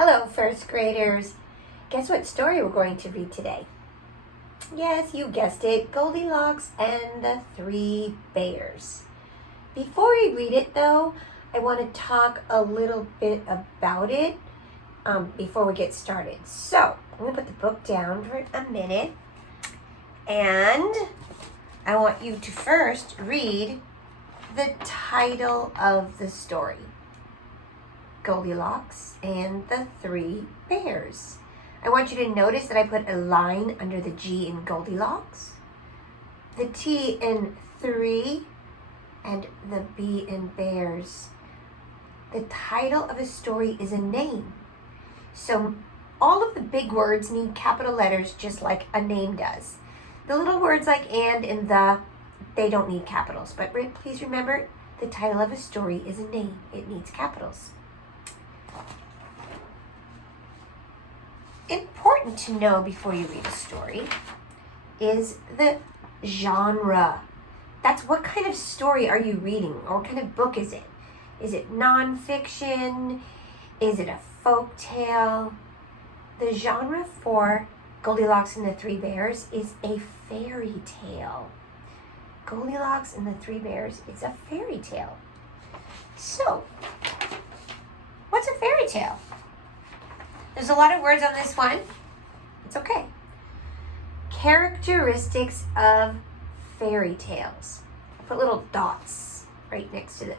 Hello, first graders. Guess what story we're going to read today? Yes, you guessed it, Goldilocks and the Three Bears. Before we read it, though, I want to talk a little bit about it before we get started. So, I'm going to put the book down for a minute, and I want you to first read the title of the story. Goldilocks and the Three Bears. I want you to notice that I put a line under the G in Goldilocks, the T in three, and the B in bears. The title of a story is a name. So all of the big words need capital letters just like a name does. The little words like and the, they don't need capitals. But please remember, the title of a story is a name. It needs capitals. Important to know before you read a story is the genre. That's what kind of story are you reading, or what kind of book is it? Is it nonfiction? Is it a folk tale? The genre for Goldilocks and the Three Bears is a fairy tale. Goldilocks and the Three Bears is a fairy tale. So, what's a fairy tale? There's a lot of words on this one. It's okay. Characteristics of fairy tales. Put little dots right next to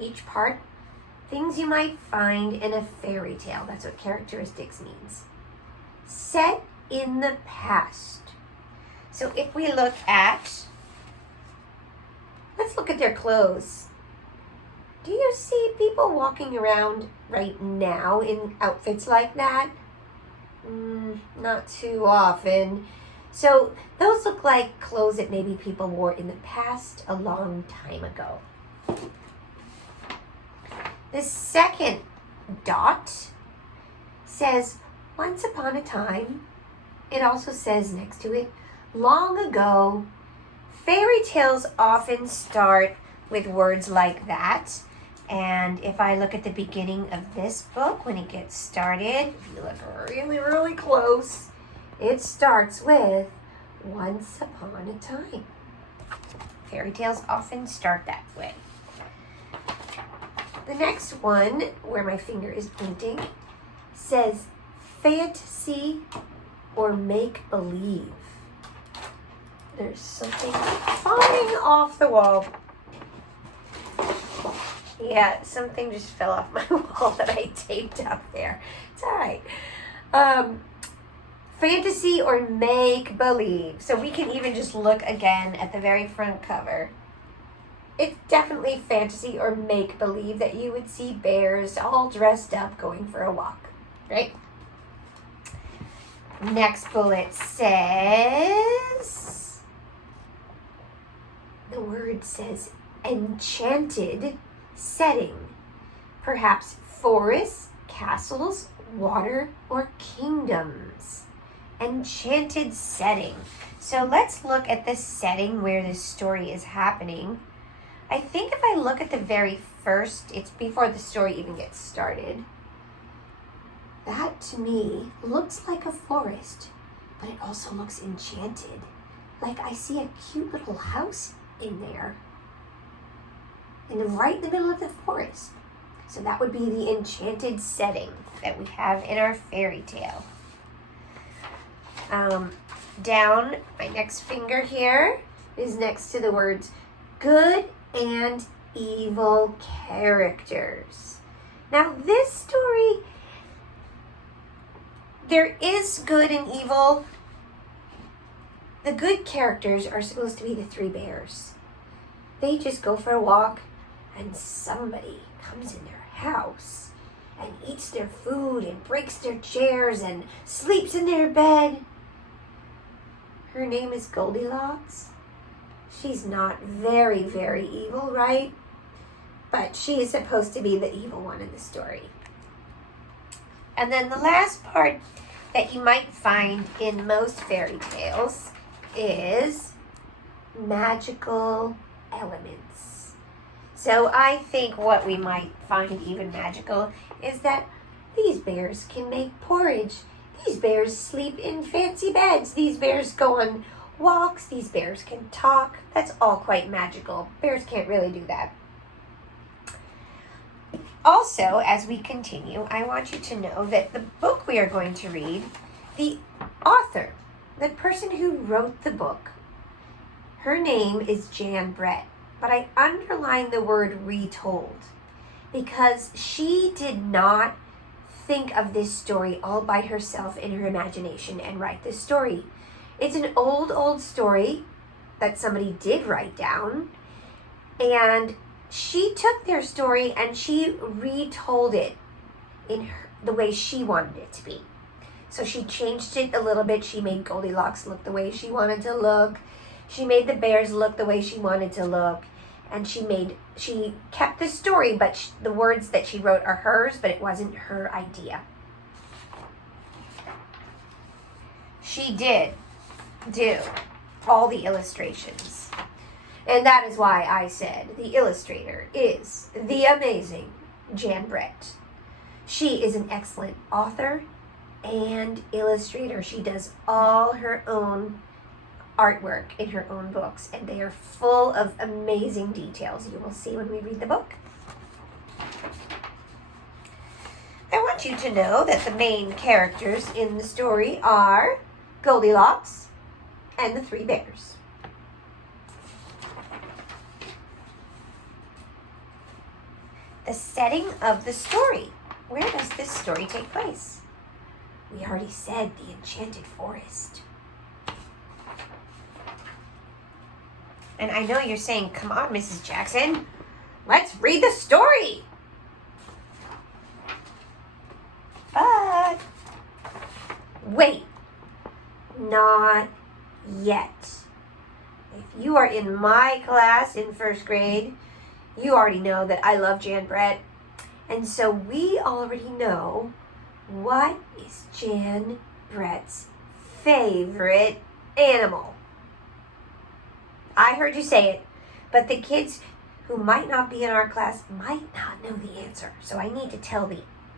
each part. Things you might find in a fairy tale. That's what characteristics means. Set in the past. So if we look at, let's look at their clothes. Do you see people walking around right now in outfits like that? Not too often. So those look like clothes that maybe people wore in the past a long time ago. The second dot says once upon a time. It also says next to it, long ago. Fairy tales often start with words like that. And if I look at the beginning of this book, when it gets started, if you look really, really close, it starts with once upon a time. Fairy tales often start that way. The next one, where my finger is pointing, says fantasy or make-believe. There's something falling off the wall. Yeah, something just fell off my wall that I taped up there. It's all right. Fantasy or make-believe. So we can even just look again at the very front cover. It's definitely fantasy or make-believe that you would see bears all dressed up going for a walk, right? Next bullet says, the word says enchanted setting, perhaps forests, castles, water, or kingdoms. Enchanted setting. So let's look at the setting where this story is happening. I think if I look at the very first, it's before the story even gets started. That to me looks like a forest, but it also looks enchanted. Like I see a cute little house in there. And right in the middle of the forest. So that would be the enchanted setting that we have in our fairy tale. Down, my next finger here is next to the words good and evil characters. Now this story, there is good and evil. The good characters are supposed to be the three bears. They just go for a walk, and somebody comes in their house and eats their food and breaks their chairs and sleeps in their bed. Her name is Goldilocks. She's not very, very evil, right? But she is supposed to be the evil one in the story. And then the last part that you might find in most fairy tales is magical elements. So I think what we might find even magical is that These bears can make porridge. These bears sleep in fancy beds. These bears go on walks. These bears can talk. That's all quite magical. Bears can't really do that. Also, as we continue, I want you to know that the book we are going to read, the author, the person who wrote the book, her name is Jan Brett, but I underline the word retold because she did not think of this story all by herself in her imagination and write this story. It's an old story that somebody did write down, and she took their story and she retold it in the way she wanted it to be. So she changed it a little bit. She made Goldilocks look the way she wanted to look. She made the bears look the way she wanted to look. And she kept the story, but the words that she wrote are hers, but it wasn't her idea. She did do all the illustrations. And that is why I said the illustrator is the amazing Jan Brett. She is an excellent author and illustrator. She does all her own artwork in her own books, and they are full of amazing details. You will see when we read the book. I want you to know that the main characters in the story are Goldilocks and the three bears. The setting of the story. Where does this story take place? We already said the enchanted forest. And I know you're saying, come on, Mrs. Jackson, let's read the story. But wait, not yet. If you are in my class in first grade, you already know that I love Jan Brett. And so we already know what is Jan Brett's favorite animal. I heard you say it, but the kids who might not be in our class might not know the answer. So I need to tell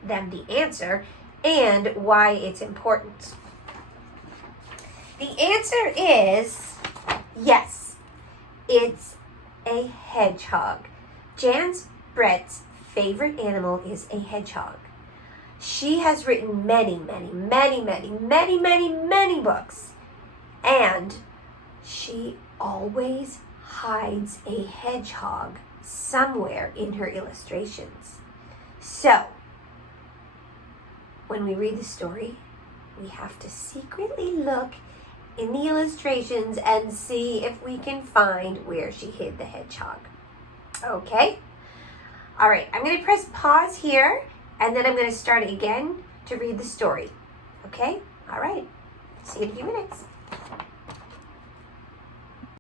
them the answer and why it's important. The answer is yes, it's a hedgehog. Jan Brett's favorite animal is a hedgehog. She has written many books, and she always hides a hedgehog somewhere in her illustrations. So, when we read the story, we have to secretly look in the illustrations and see if we can find where she hid the hedgehog. Okay? All right, I'm going to press pause here, and then I'm going to start again to read the story. Okay? All right. See you in a few minutes.